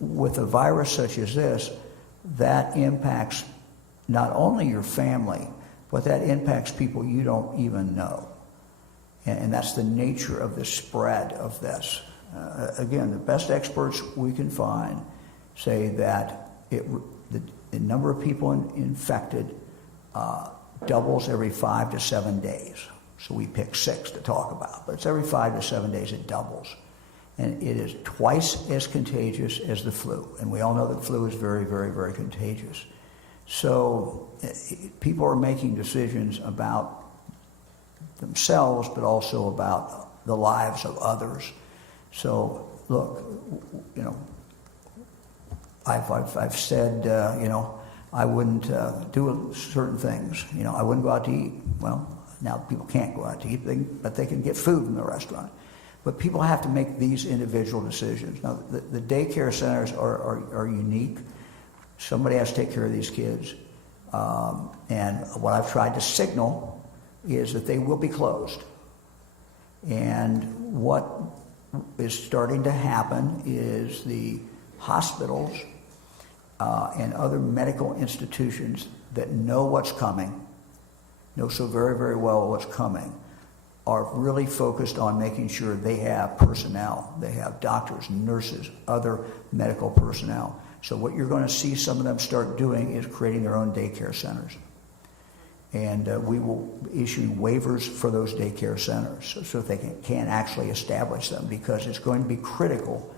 with a virus such as this, that impacts not only your family, but that impacts people you don't even know. And that's the nature of the spread of this. Again, the best experts we can find say that the number of people infected doubles every 5 to 7 days. So we pick 6 to talk about, but it's every 5 to 7 days it doubles. And it is twice as contagious as the flu. And we all know that flu is very, very, very contagious. So people are making decisions about themselves, but also about the lives of others. So look, I've said, I wouldn't do certain things. I wouldn't go out to eat. Well, now people can't go out to eat, but they can get food from the restaurant. But people have to make these individual decisions. Now, the daycare centers are unique. Somebody has to take care of these kids. And what I've tried to signal is that they will be closed. And what is starting to happen is the hospitals and other medical institutions that know what's coming, know so very, very well what's coming, are really focused on making sure they have personnel. They have doctors, nurses, other medical personnel. So what you're going to see some of them start doing is creating their own daycare centers. And we will issue waivers for those daycare centers so they can actually establish them, because it's going to be critical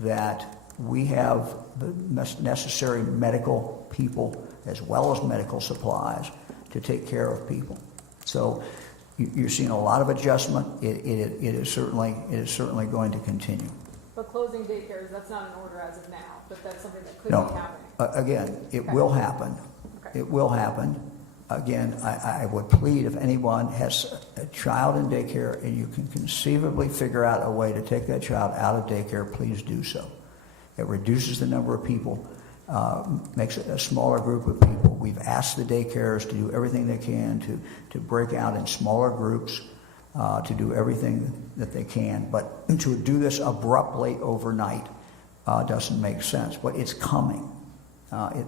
that we have the necessary medical people as well as medical supplies to take care of people. So you're seeing a lot of adjustment. It is certainly going to continue. But closing daycares, that's not an order as of now, but that's something that could No. be happening. Again, it Okay. will happen. Okay. It will happen. Again, I would plead, if anyone has a child in daycare and you can conceivably figure out a way to take that child out of daycare, please do so. It reduces the number of people, makes it a smaller group of people. We've asked the daycares to do everything they can to break out in smaller groups, to do everything that they can. But to do this abruptly overnight doesn't make sense. But it's coming.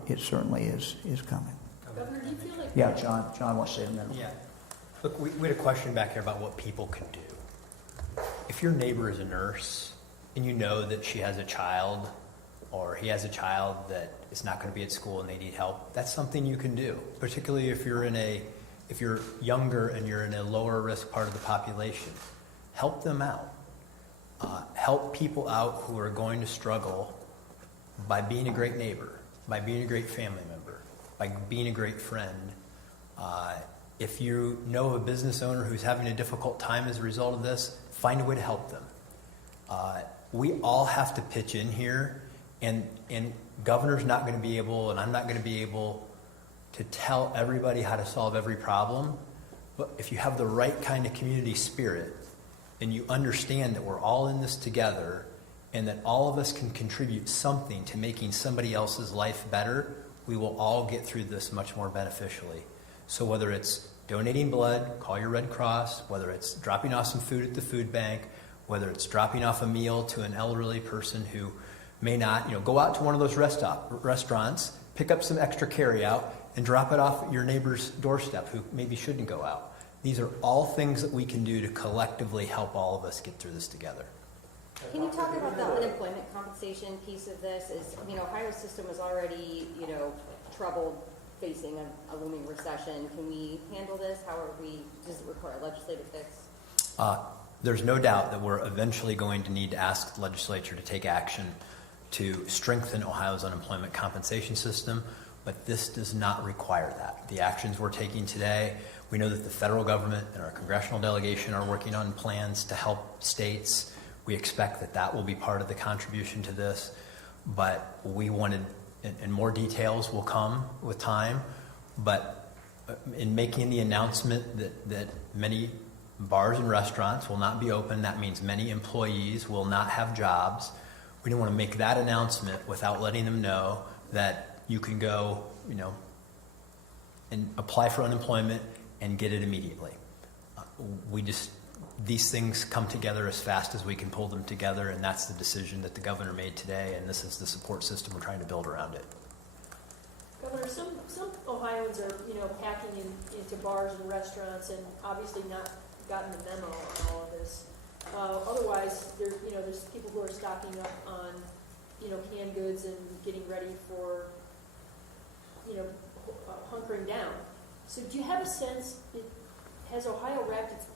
It certainly is coming. Governor, do you feel like? Yeah, John wants to say a minute. Yeah. Look, we had a question back here about what people can do. If your neighbor is a nurse and you know that she has a child or he has a child that is not going to be at school and they need help, that's something you can do, particularly if you're younger and you're in a lower risk part of the population. Help them out. Help people out who are going to struggle by being a great neighbor, by being a great family member, by being a great friend. If you know of a business owner who's having a difficult time as a result of this, find a way to help them. We all have to pitch in here, and governor's not going to be able, and I'm not going to be able to tell everybody how to solve every problem. But if you have the right kind of community spirit, and you understand that we're all in this together, and that all of us can contribute something to making somebody else's life better, we will all get through this much more beneficially. So whether it's donating blood, call your Red Cross, whether it's dropping off some food at the food bank, whether it's dropping off a meal to an elderly person who may not, go out to one of those restaurants, pick up some extra carryout, and drop it off at your neighbor's doorstep who maybe shouldn't go out. These are all things that we can do to collectively help all of us get through this together. Can you talk about the unemployment compensation piece of this? Ohio's system is already, troubled, facing a looming recession. Can we handle this? Does it require a legislative fix? There's no doubt that we're eventually going to need to ask the legislature to take action to strengthen Ohio's unemployment compensation system, but this does not require that. The actions we're taking today, we know that the federal government and our congressional delegation are working on plans to help states. We expect that will be part of the contribution to this, but we wanted, and more details will come with time, but in making the announcement that many bars and restaurants will not be open, that means many employees will not have jobs. We didn't want to make that announcement without letting them know that you can go, and apply for unemployment and get it immediately. These things come together as fast as we can pull them together, and that's the decision that the governor made today, and this is the support system we're trying to build around it. Governor, some Ohioans are, packing into bars and restaurants and obviously not gotten the memo on all of this. Otherwise, there's people who are stocking up on, canned goods and getting ready for, hunkering down. So do you have a sense, has Ohio wrapped its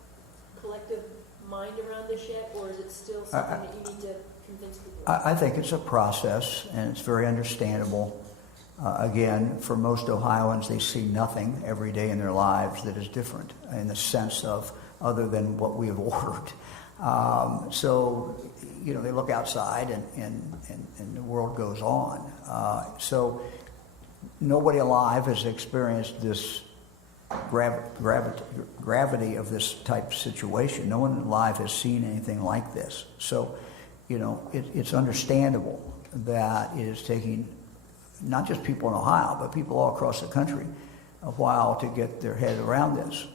collective mind around this yet, or is it still something that you need to convince people of? I think it's a process, and it's very understandable. Again, for most Ohioans, they see nothing every day in their lives that is different in the sense of other than what we have ordered. So, they look outside and the world goes on. So nobody alive has experienced this gravity of this type of situation. No one alive has seen anything like this. So, it's understandable that it is taking not just people in Ohio, but people all across the country, a while to get their head around this.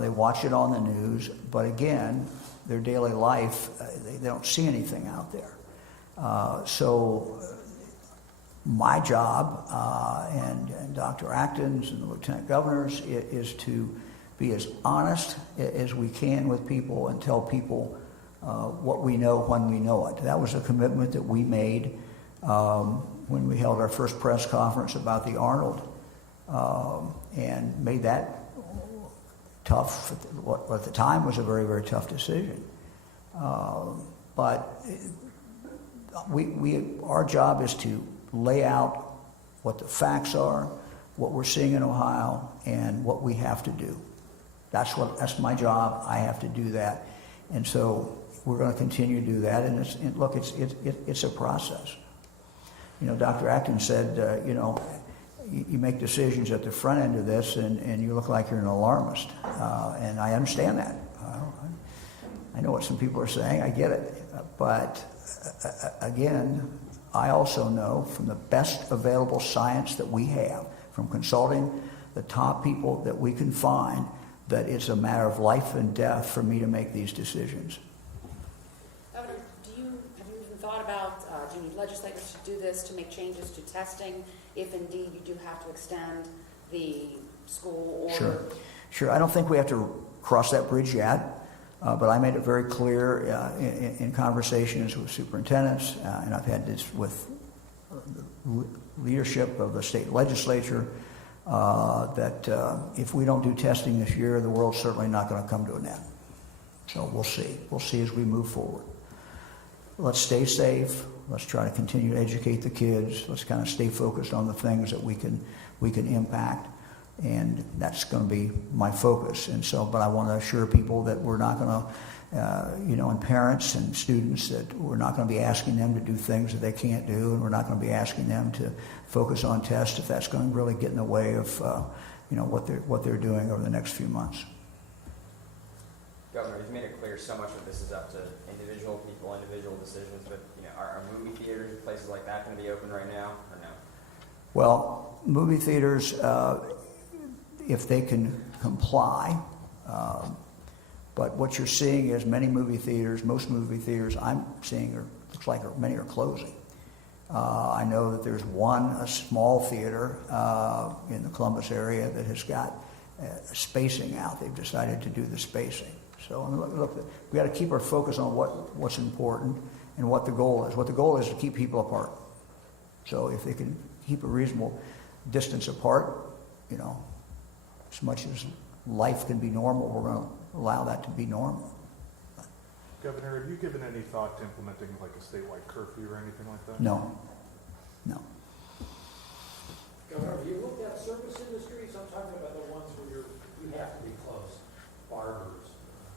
They watch it on the news, but again, their daily life, they don't see anything out there. So my job and Dr. Acton's and the Lieutenant Governor's is to be as honest as we can with people and tell people what we know when we know it. That was a commitment that we made when we held our first press conference about the Arnold, and made that tough. What at the time was a very, very tough decision. But our job is to lay out what the facts are, what we're seeing in Ohio, and what we have to do. That's my job. I have to do that, and so we're going to continue to do that. And it's a process. You know, Dr. Acton said, you make decisions at the front end of this, and you look like you're an alarmist, and I understand that. I know what some people are saying. I get it, but again, I also know from the best available science that we have, from consulting the top people that we can find, that it's a matter of life and death for me to make these decisions. Governor, have you even thought about, do you need legislators to do this, to make changes to testing, if indeed you do have to extend the school order? Sure. I don't think we have to cross that bridge yet. But I made it very clear in conversations with superintendents, and I've had this with the leadership of the state legislature, that if we don't do testing this year, the world's certainly not going to come to an end. So we'll see. We'll see as we move forward. Let's stay safe. Let's try to continue to educate the kids. Let's kind of stay focused on the things that we can impact. And that's going to be my focus. And so, but I want to assure people that we're not going to, and parents and students, that we're not going to be asking them to do things that they can't do, and we're not going to be asking them to focus on tests if that's going to really get in the way of, what they're doing over the next few months. Governor, you've made it clear so much of this is up to individual people, individual decisions, but are movie theaters and places like that going to be open right now, or no? Well, movie theaters, if they can comply, but what you're seeing is most movie theaters I'm seeing looks like many are closing. I know that there's a small theater in the Columbus area that has got spacing out. They've decided to do the spacing. So look, we got to keep our focus on what's important and what the goal is. What the goal is to keep people apart. So if they can keep a reasonable distance apart, as much as life can be normal, we're going to allow that to be normal. Governor, have you given any thought to implementing like a statewide curfew or anything like that? No. Governor, have you looked at service industries? I'm talking about the ones where you have to be close. Barbers,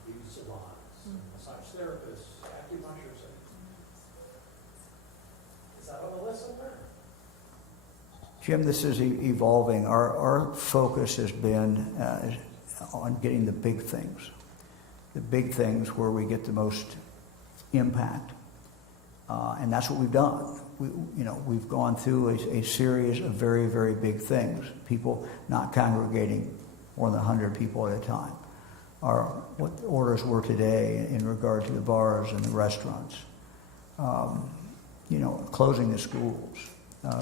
beauty salons, massage therapists, acupuncturists. Is that on the list somewhere? Jim, this is evolving. Our focus has been on getting the big things where we get the most impact, and that's what we've done. We've gone through a series of very, very big things. People not congregating more than 100 people at a time. What the orders were today in regard to the bars and the restaurants. Closing the schools.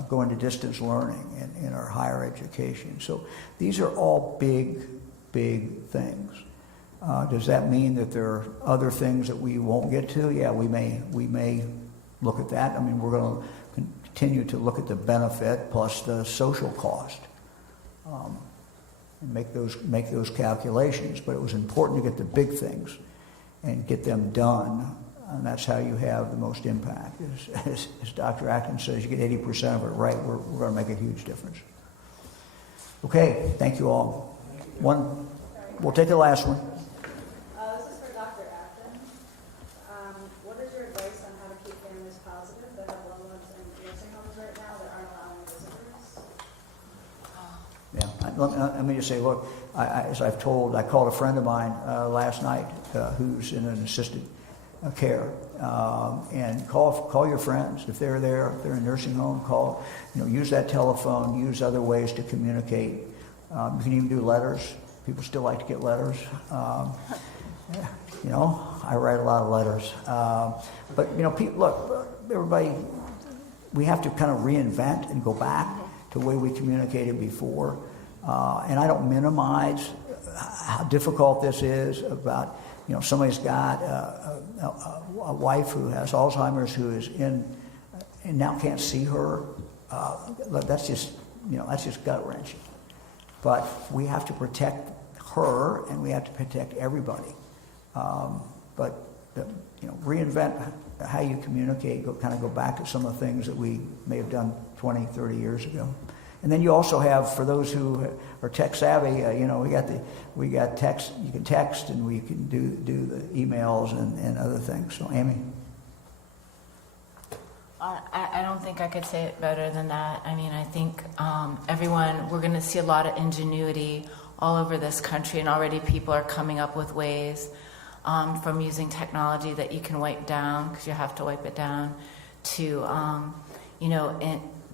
Going to distance learning in our higher education. So these are all big, big things. Does that mean that there are other things that we won't get to? Yeah, we may look at that. I mean, we're going to continue to look at the benefit plus the social cost, and make those calculations. But it was important to get the big things and get them done. And that's how you have the most impact. As Dr. Acton says, you get 80% of it right, we're going to make a huge difference. Okay, thank you all. We'll take the last one. This is for Dr. Acton. What is your advice on how to keep families positive that have loved ones in nursing homes right now that aren't allowing visitors? Yeah, let me just say, look, I called a friend of mine last night who's in an assisted care. And call your friends if they're there, if they're in a nursing home, call, use that telephone, use other ways to communicate. You can even do letters. People still like to get letters. I write a lot of letters. But look, everybody, we have to kind of reinvent and go back to the way we communicated before. And I don't minimize how difficult this is about, somebody's got a wife who has Alzheimer's who is in and now can't see her. That's just gut-wrenching. But we have to protect her and we have to protect everybody. Reinvent how you communicate, go back to some of the things that we may have done 20, 30 years ago. And then you also have, for those who are tech savvy, we got text. You can text, and we can do the emails and other things. So, Amy, I don't think I could say it better than that. I mean, I think we're going to see a lot of ingenuity all over this country, and already people are coming up with ways from using technology that you can wipe down, because you have to wipe it down, to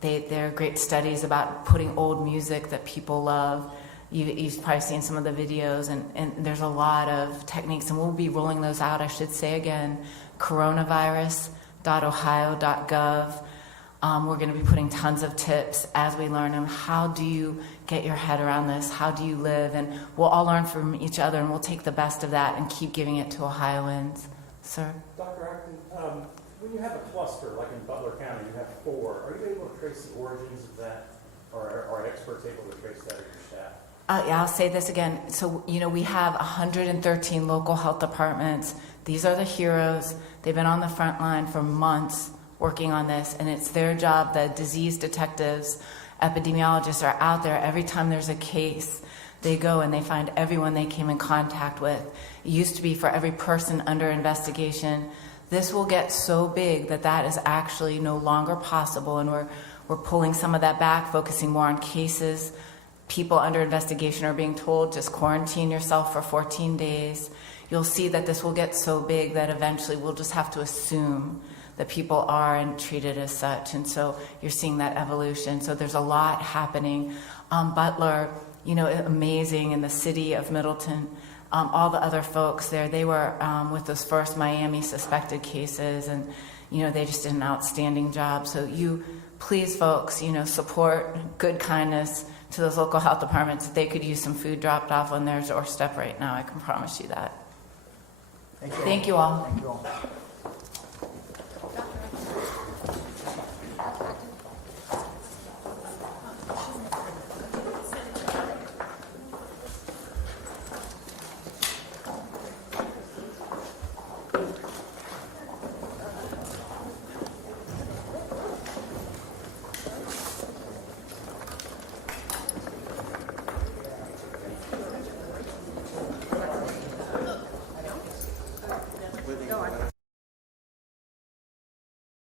there are great studies about putting old music that people love. You've probably seen some of the videos, and there's a lot of techniques, and we'll be rolling those out, I should say again, coronavirus.ohio.gov. We're going to be putting tons of tips as we learn them. How do you get your head around this? How do you live? And we'll all learn from each other, and we'll take the best of that and keep giving it to Ohioans. Sir? Dr. Acton, when you have a cluster, like in Butler County, you have 4, are you able to trace the origins of that? Or are experts able to trace that at your staff? Yeah, I'll say this again. So, we have 113 local health departments. These are the heroes. They've been on the front line for months working on this, and it's their job. The disease detectives, epidemiologists are out there. Every time there's a case, they go and they find everyone they came in contact with. It used to be for every person under investigation. This will get so big that is actually no longer possible, and we're pulling some of that back, focusing more on cases. People under investigation are being told, just quarantine yourself for 14 days. You'll see that this will get so big that eventually we'll just have to assume that people are and treated as such. And so you're seeing that evolution. So there's a lot happening. Butler, amazing, in the city of Middleton. All the other folks there, they were with those first Miami suspected cases, and they just did an outstanding job. So please, folks, support good kindness to those local health departments. They could use some food dropped off on their doorstep right now. I can promise you that. thank you all. Thank you all. Thank you all.